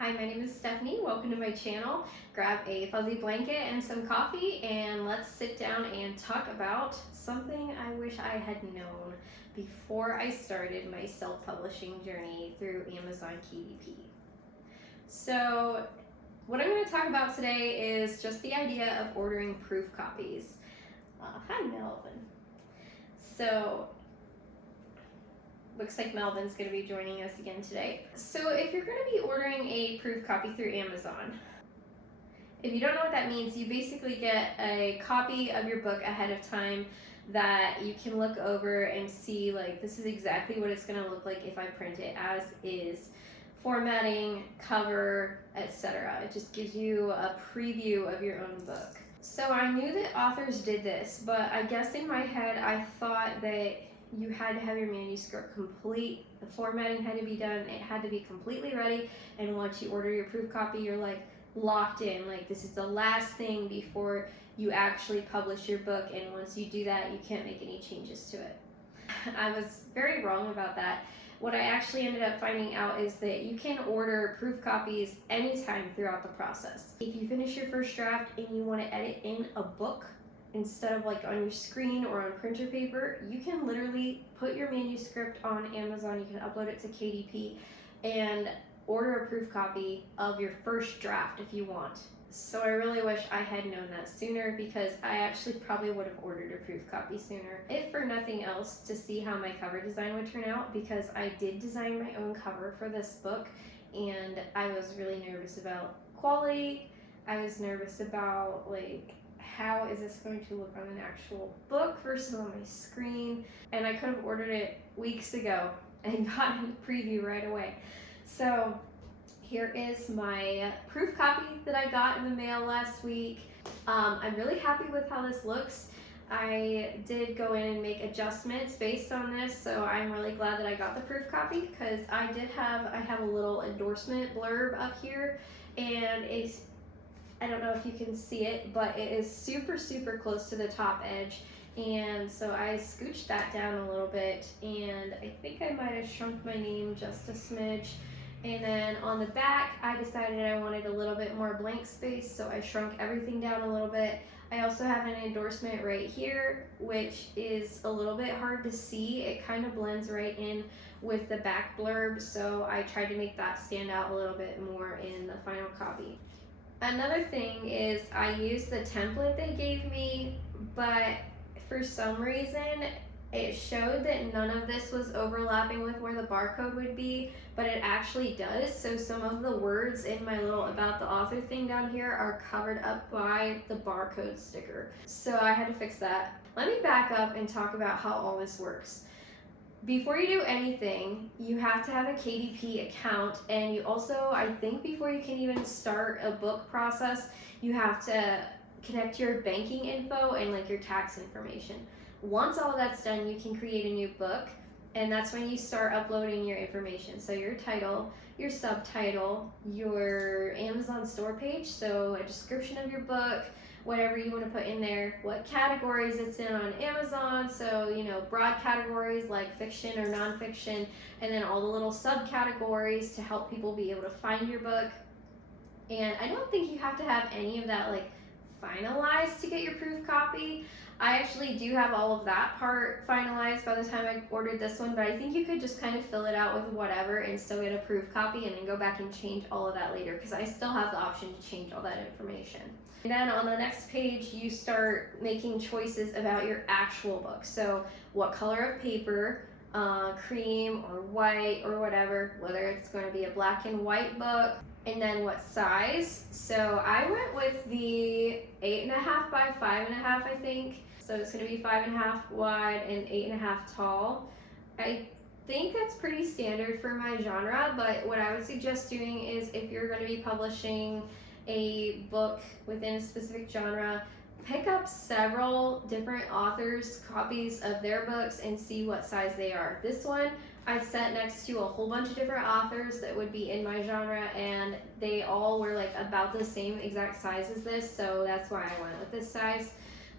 Hi, my name is Stephanie. Welcome to my channel. Grab a fuzzy blanket and some coffee and let's sit down and talk about something I wish I had known before I started my self-publishing journey through Amazon KDP. So what I'm going to talk about today is just the idea of ordering proof copies. Hi, Melvin. So looks like Melvin's going to be joining us again today. So if you're going to be ordering a proof copy through Amazon, if you don't know what that means, you basically get a copy of your book ahead of time that you can look over and see, like, this is exactly what it's going to look like if I print it as is. Formatting, cover, etc. It just gives you a preview of your own book. So I knew that authors did this, but I guess in my head I thought that you had to have your manuscript complete, the formatting had to be done, it had to be completely ready, and once you order your proof copy, you're like locked in, like this is the last thing before you actually publish your book, and once you do that, you can't make any changes to it. I was very wrong about that. What I actually ended up finding out is that you can order proof copies anytime throughout the process. If you finish your first draft and you want to edit in a book, instead of like on your screen or on printer paper, you can literally put your manuscript on Amazon, you can upload it to KDP and order a proof copy of your first draft if you want. So I really wish I had known that sooner, because I actually probably would have ordered a proof copy sooner, if for nothing else to see how my cover design would turn out, because I did design my own cover for this book and I was really nervous about quality. I was nervous about like, how is this going to look on an actual book versus on my screen? And I could have ordered it weeks ago and gotten a preview right away. So here is my proof copy that I got in the mail last week. I'm really happy with how this looks. I did go in and make adjustments based on this, so I'm really glad that I got the proof copy, because I have a little endorsement blurb up here, and I don't know if you can see it, but it is super, super close to the top edge. And so I scooched that down a little bit, and I think I might have shrunk my name just a smidge. And then on the back, I decided I wanted a little bit more blank space, so I shrunk everything down a little bit. I also have an endorsement right here, which is a little bit hard to see. It kind of blends right in with the back blurb, so I tried to make that stand out a little bit more in the final copy. Another thing is I used the template they gave me, but for some reason it showed that none of this was overlapping with where the barcode would be, but it actually does. So some of the words in my little about the author thing down here are covered up by the barcode sticker. So I had to fix that. Let me back up and talk about how all this works. Before you do anything, you have to have a KDP account, and you also, I think before you can even start a book process, you have to connect your banking info and like your tax information. Once all that's done, you can create a new book, and that's when you start uploading your information. So your title, your subtitle, your Amazon store page, so a description of your book, whatever you want to put in there, what categories it's in on Amazon, so you know, broad categories like fiction or nonfiction, and then all the little subcategories to help people be able to find your book. And I don't think you have to have any of that like finalized to get your proof copy. I actually do have all of that part finalized by the time I ordered this one, but I think you could just kind of fill it out with whatever and still get a proof copy and then go back and change all of that later, because I still have the option to change all that information. And then on the next page, you start making choices about your actual book. So what color of paper, cream or white or whatever, whether it's going to be a black and white book, and then what size. So I went with the 8.5 by 5.5, I think. So it's going to be 5.5 wide and 8.5 tall. I think that's pretty standard for my genre, but what I would suggest doing is, if you're going to be publishing a book within a specific genre, pick up several different authors' copies of their books and see what size they are. This one I set next to a whole bunch of different authors that would be in my genre, and they all were like about the same exact size as this, so that's why I went with this size.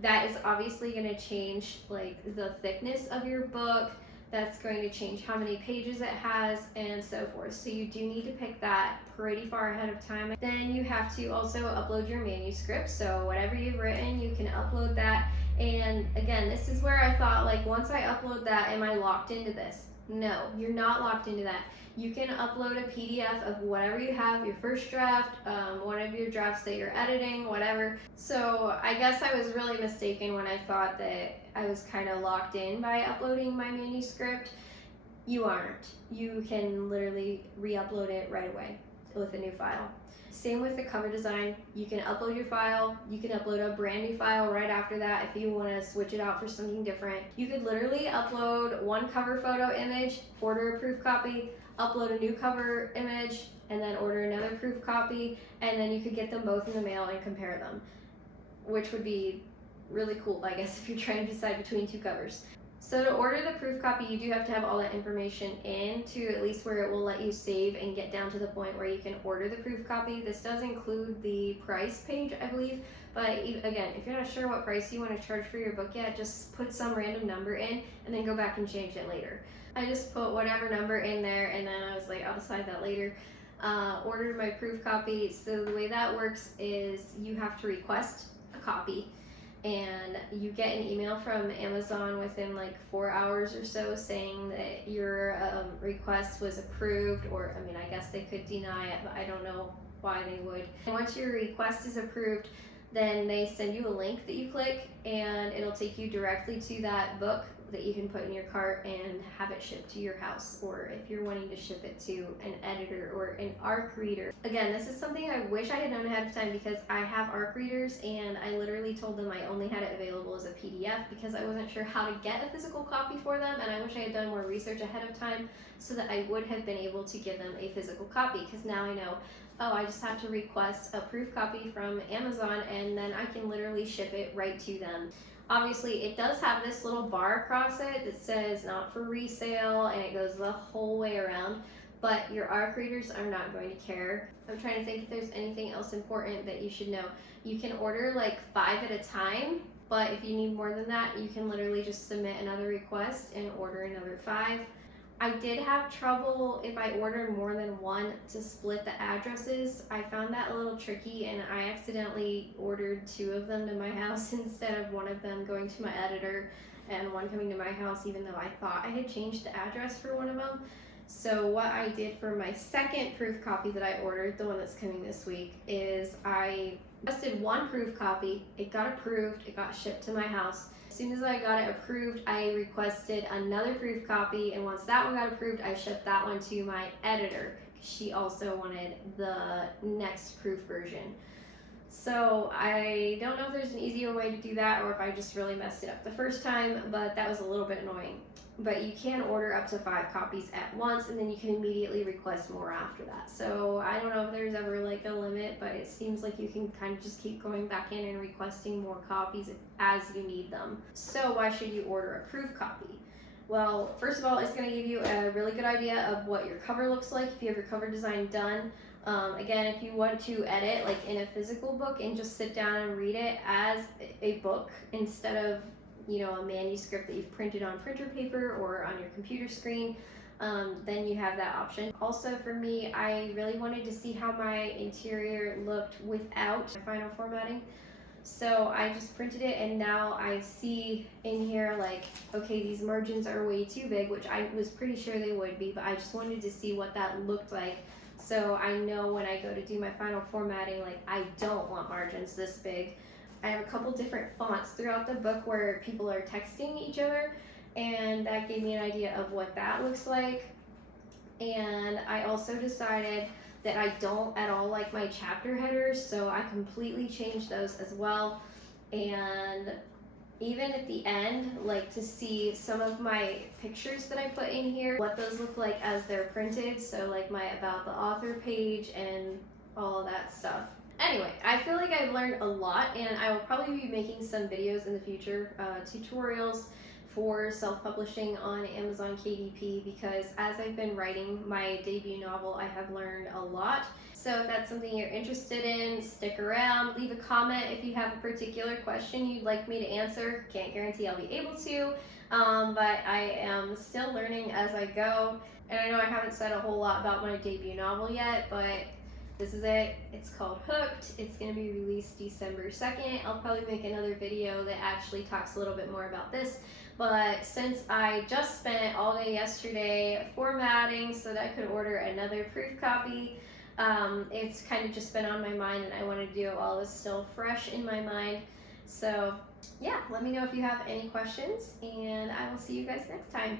That is obviously going to change like the thickness of your book, That's going to change how many pages it has and so forth. So you do need to pick that pretty far ahead of time. Then you have to also upload your manuscript. So whatever you've written, you can upload that. And again, this is where I thought, like, once I upload that, am I locked into this? No, you're not locked into that. You can upload a PDF of whatever you have, your first draft, one of your drafts that you're editing, whatever. So I guess I was really mistaken when I thought that I was kind of locked in by uploading my manuscript. You aren't. You can literally re-upload it right away with a new file. Same with the cover design. You can upload your file. You can upload a brand new file right after that if you want to switch it out for something different. You could literally upload one cover photo image, order a proof copy, upload a new cover image, and then order another proof copy, and then you could get them both in the mail and compare them, which would be really cool, I guess, if you're trying to decide between two covers. So to order the proof copy, you do have to have all that information in to at least where it will let you save and get down to the point where you can order the proof copy. This does include the price page, I believe, but again, if you're not sure what price you want to charge for your book yet, just put some random number in and then go back and change it later. I just put whatever number in there, and then I was like, I'll decide that later. Ordered my proof copy. So the way that works is you have to request a copy, and you get an email from Amazon within like 4 hours or so saying that your request was approved, or I mean, I guess they could deny it, but I don't know why they would. And once your request is approved, then they send you a link that you click, and it'll take you directly to that book that you can put in your cart and have it shipped to your house, or if you're wanting to ship it to an editor or an ARC reader. Again, this is something I wish I had known ahead of time, because I have ARC readers and I literally told them I only had it available as a PDF because I wasn't sure how to get a physical copy for them, and I wish I had done more research ahead of time so that I would have been able to give them a physical copy, because now I know, oh, I just have to request a proof copy from Amazon and then I can literally ship it right to them. Obviously, it does have this little bar across it that says not for resale, and it goes the whole way around, but your ARC readers are not going to care. I'm trying to think if there's anything else important that you should know. You can order like 5 at a time, but if you need more than that, you can literally just submit another request and order another 5. I did have trouble if I ordered more than one to split the addresses. I found that a little tricky, and I accidentally ordered 2 of them to my house instead of one of them going to my editor and one coming to my house, even though I thought I had changed the address for one of them. So what I did for my second proof copy that I ordered, the one that's coming this week, is I requested one proof copy. It got approved. It got shipped to my house. As soon as I got it approved, I requested another proof copy, and once that one got approved, I shipped that one to my editor. She also wanted the next proof version. So I don't know if there's an easier way to do that, or if I just really messed it up the first time, but that was a little bit annoying. But you can order up to 5 copies at once, and then you can immediately request more after that. So I don't know if there's ever like a limit, but it seems like you can kind of just keep going back in and requesting more copies as you need them. So why should you order a proof copy? Well, first of all, it's going to give you a really good idea of what your cover looks like if you have your cover design done. Again, if you want to edit like in a physical book and just sit down and read it as a book instead of, you know, a manuscript that you've printed on printer paper or on your computer screen, then you have that option. Also for me, I really wanted to see how my interior looked without final formatting. So I just printed it, and now I see in here like, okay, these margins are way too big, which I was pretty sure they would be, but I just wanted to see what that looked like. So I know when I go to do my final formatting, like, I don't want margins this big. I have a couple different fonts throughout the book where people are texting each other, and that gave me an idea of what that looks like. And I also decided that I don't at all like my chapter headers, so I completely changed those as well. And even at the end, like, to see some of my pictures that I put in here, what those look like as they're printed, so like my about the author page and all of that stuff. Anyway, I feel like I've learned a lot, and I will probably be making some videos in the future, tutorials for self-publishing on Amazon KDP, because as I've been writing my debut novel, I have learned a lot. So if that's something you're interested in, stick around. Leave a comment if you have a particular question you'd like me to answer. Can't guarantee I'll be able to, but I am still learning as I go. And I know I haven't said a whole lot about my debut novel yet, but this is it. It's called Hooked. It's going to be released December 2nd. I'll probably make another video that actually talks a little bit more about this. But since I just spent all day yesterday formatting so that I could order another proof copy, it's kind of just been on my mind, and I wanted to do it while it's still fresh in my mind. So yeah, let me know if you have any questions, and I will see you guys next time.